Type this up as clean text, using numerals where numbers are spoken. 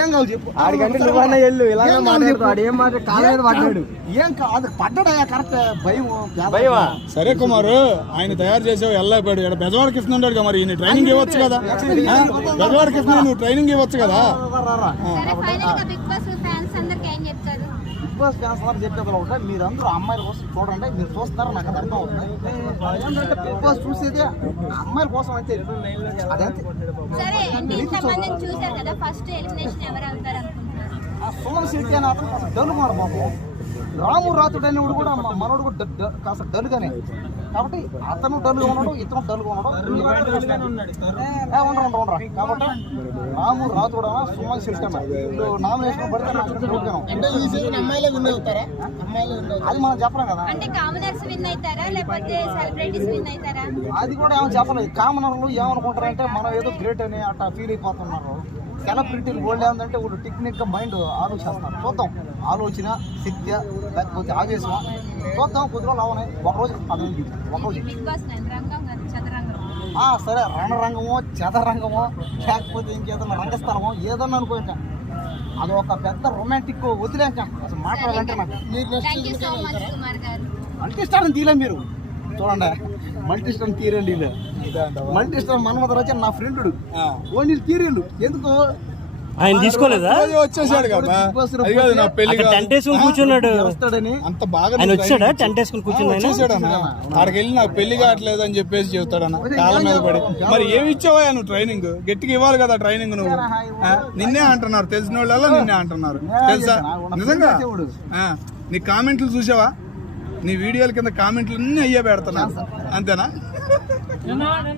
ఏం కావాలి చెప్పు. ఆడికంటే నువ్వన్నా వెళ్ళు ఇలా మాట్లాడు. ఏం మాట కాళ్ళ మీద పడ్డాడు. ఏం కాదు పడ్డాడా కరెక్ట్ భయమా? సరే కుమారు, ఆయన తయారు చేసావు వెళ్ళైపోయాడు. ఇక్కడ బెజవాడకి ఇస్తున్నాడు మరి ఈయన ట్రైనింగ్ ఇవ్వచ్చు కదా. బెజవాడకి ఇస్తున్నా నువ్వు ట్రైనింగ్ ఇవ్వచ్చు కదా. బిగ్ బాస్ ఫ్యాన్స్ అందరూ చెప్పేది ఒకటే, మీరందరూ అమ్మాయిల కోసం చూడండి. మీరు చూస్తున్నారు, నాకు అది అర్థం అవుతుంది. ఏంటంటే బిగ్ బాస్ చూసేది అమ్మాయిల కోసం అయితే అదంతే. సోమన్ శెట్టి అని అతను కాస్త డల్లుమాడు బాబు. రాము రాతుడు అనేవాడు కూడా మనోడు కూడా కాస్త డల్లుగానే. కాబట్టి అతను డల్లుగా ఉన్నాడు, ఇతను డల్లుగా ఉన్నాడు. ఉండరా కాబట్టి రాము రాతుడు సోమన్ శెట్టి అన్న వీళ్ళు నామినేషన్ పడితే అది మనం చెప్పలేం కదా. అది కూడా ఏమో చెప్పలేదు. కామనర్లు ఏమనుకుంటారంటే మనం ఏదో గ్రేట్ అని అట్లా ఫీల్ అయిపోతున్నారు. సెలబ్రిటీలు గోల్డ్ ఏంటంటే వాళ్ళు టెక్నిక్ గా మైండ్ ఆలోచిస్తారు. చూద్దాం, ఆలోచన శక్తి లేకపోతే ఆవేశమా చూద్దాం. కొద్ది రోజులు అవనాయి, ఒకరోజు ఒకరోజు సరే రణరంగమో చదరంగమో లేకపోతే ఇంకేదన్నా రంగస్థలమో ఏదన్నా అనుకోక అది ఒక పెద్ద రొమాంటిక్ వదిలేక అసలు మాట్లాడాలంటే నాకు మల్టీ స్టార్ తీయలే మీరు చూడండి. మల్టీ స్టార్ తీరండి వీళ్ళు. మల్టీ స్టార్ మన్మధ వచ్చి నా ఫ్రెండ్ ఓన్లీ తీరేళ్ళు ఎందుకు ఆయన తీసుకోలేదా? వచ్చేసాడు కదా, టెంట్ వేసుకుని కూర్చున్నాడు. అంత బాగా ఆయన వచ్చాడా? టెంట్ వేసుకుని కూర్చున్నాడు. అక్కడికి వెళ్ళి నాకు పెళ్లి కావట్లేదు అని చెప్పేసి చెబుతాడన్న కాళ్ళ మీద పడి. మరి ఏమి ఇచ్చావా నువ్వు ట్రైనింగ్? గట్టిగా ఇవ్వాలి కదా ట్రైనింగ్. నువ్వు నిన్నే అంటున్నారు, తెలిసిన వాళ్ళ నిన్నే అంటున్నారు తెలుసా. నిజంగా నీ కామెంట్లు చూసావా? నీ వీడియోల కింద కామెంట్లు అన్నీ అయ్యే పెడుతున్నారు అంతేనా?